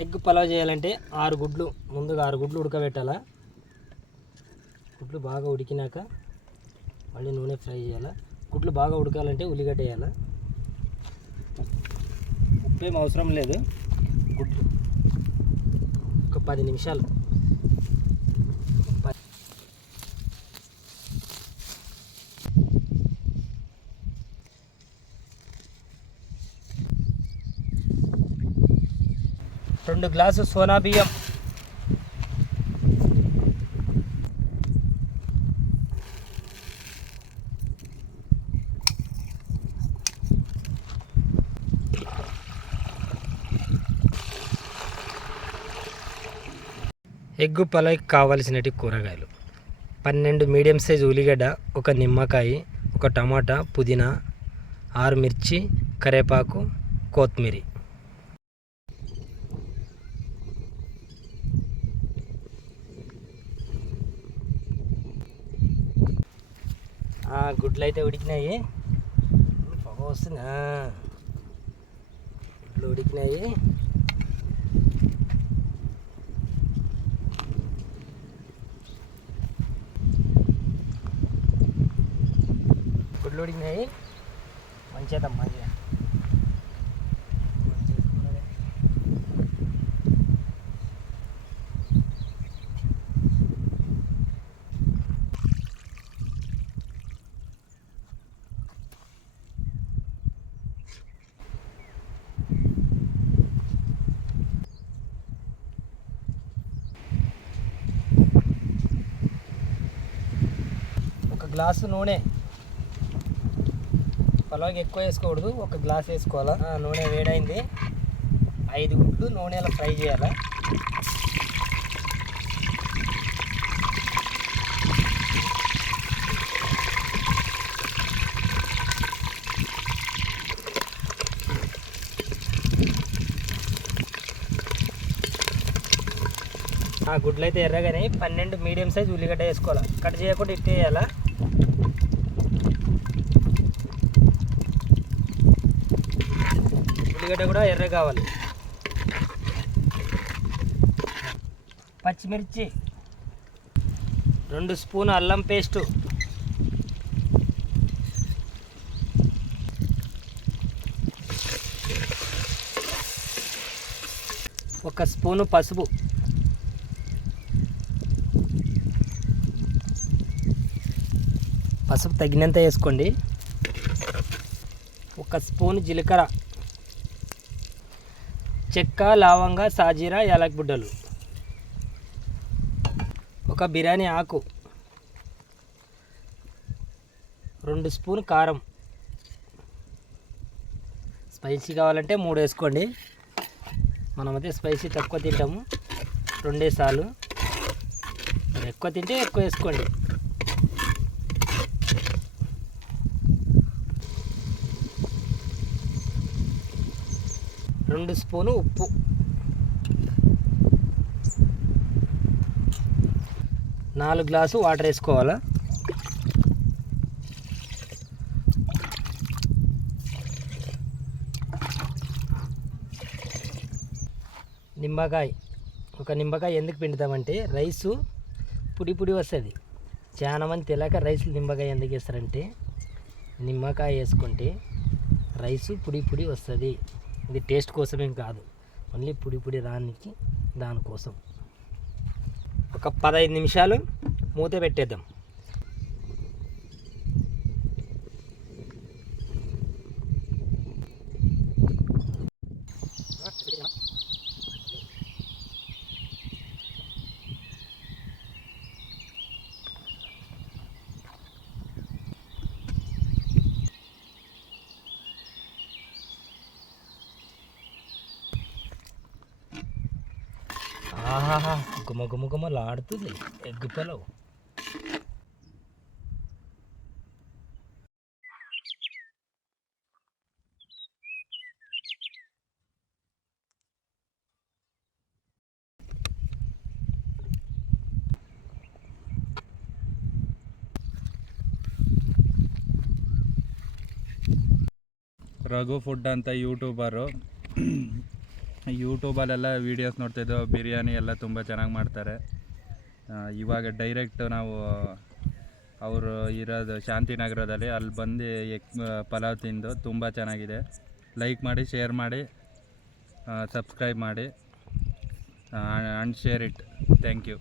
Egg pulao చేయాలంటే ఆరు గుడ్లు ముందుగా ఆరు గుడ్లు ఉడకబెట్టాలా. గుడ్లు బాగా ఉడికినాక మళ్ళీ నూనె ఫ్రై చేయాలా. గుడ్లు బాగా ఉడకాలంటే ఉల్లిగడ్డ వేయాలా. ఉప్పేం అవసరం లేదు. గుడ్లు. ఒక పది నిమిషాలు. రెండు గ్లాసు సోనా బియ్యం. ఎగ్గు పలాయికి కావలసినటి కూరగాయలు. పన్నెండు మీడియం సైజ్ ఉల్లిగడ్డ ఒక నిమ్మకాయ ఒక టమాటా పుదీనా ఆరు మిర్చి కరివేపాకు కొత్తిమీర ఆ, గుడ్లు అయితే ఉడికినాయి. పొగ వస్తుంది. గుడ్లు ఉడికినాయి. గుడ్లు ఉడికినాయి. మంచిదమ్మా గ్లాసు నూనె. పలావ్కి ఎక్కువ వేసుకోకూడదు ఒక గ్లాస్ వేసుకోవాలా? ఆ, నూనె వేడైంది. ఐదు గుడ్లు నూనెలో ఫ్రై చేయాలా? ఆ గుడ్లు అయితే ఎర్రగానే పన్నెండు మీడియం సైజ్ ఉల్లిగడ్డ వేసుకోవాలి? కట్ చేయకుండా ఇట్టేయాలా? ఉల్లిగడ్డ కూడా ఎర్ర కావాలి. పచ్చిమిర్చి రెండు స్పూన్ అల్లం పేస్టు. ఒక స్పూను పసుపు. పసుపు తగినంత వేసుకోండి. ఒక స్పూన్ జీలకర్ర. చెక్క లవంగ సాజీరా యాలక్ బుడ్డలు. ఒక బిర్యానీ ఆకు. రెండు స్పూన్ కారం. స్పైసీ కావాలంటే మూడు వేసుకోండి. మనమైతే స్పైసీ తక్కువ తింటాము. రెండే సార్లు ఎక్కువ తింటే ఎక్కువ వేసుకోండి. రెండు స్పూను ఉప్పు. నాలుగు గ్లాసు వాటర్ వేసుకోవాలా? నిమ్మకాయ. ఒక నిమ్మకాయ ఎందుకు పిండుతామంటే రైసు పుడి పుడి వస్తుంది. చాలా మంది తెలియక రైస్ నిమ్మకాయ ఎందుకు వేస్తారంటే నిమ్మకాయ వేసుకుంటే రైసు పుడి పుడి వస్తుంది. ఇది టేస్ట్ కోసమేం కాదు. ఓన్లీ పొడి పొడి రానికి దానికోసం. ఒక పదహైదు నిమిషాలు మూత పెట్టేద్దాం. ఆహాహా గుమ గుమ గుమలాడుతుంది ఎగ్ పలావ్. రఘు ఫుడ్ అంతా యూట్యూబరు. ಯೂಟ್ಯೂಬಲ್ಲೆಲ್ಲ ವೀಡಿಯೋಸ್ ನೋಡ್ತಿದ್ದೋ ಬಿರಿಯಾನಿ ಎಲ್ಲ ತುಂಬ ಚೆನ್ನಾಗಿ ಮಾಡ್ತಾರೆ. ಇವಾಗ ಡೈರೆಕ್ಟ್ ನಾವು ಅವರು ಇರೋದು ಶಾಂತಿನಗರದಲ್ಲಿ, ಅಲ್ಲಿ ಬಂದು ಎಕ್ ಪಲಾವ್ ತಿಂದು ತುಂಬ ಚೆನ್ನಾಗಿದೆ. ಲೈಕ್ ಮಾಡಿ ಶೇರ್ ಮಾಡಿ ಸಬ್ಸ್ಕ್ರೈಬ್ ಮಾಡಿ and share it thank you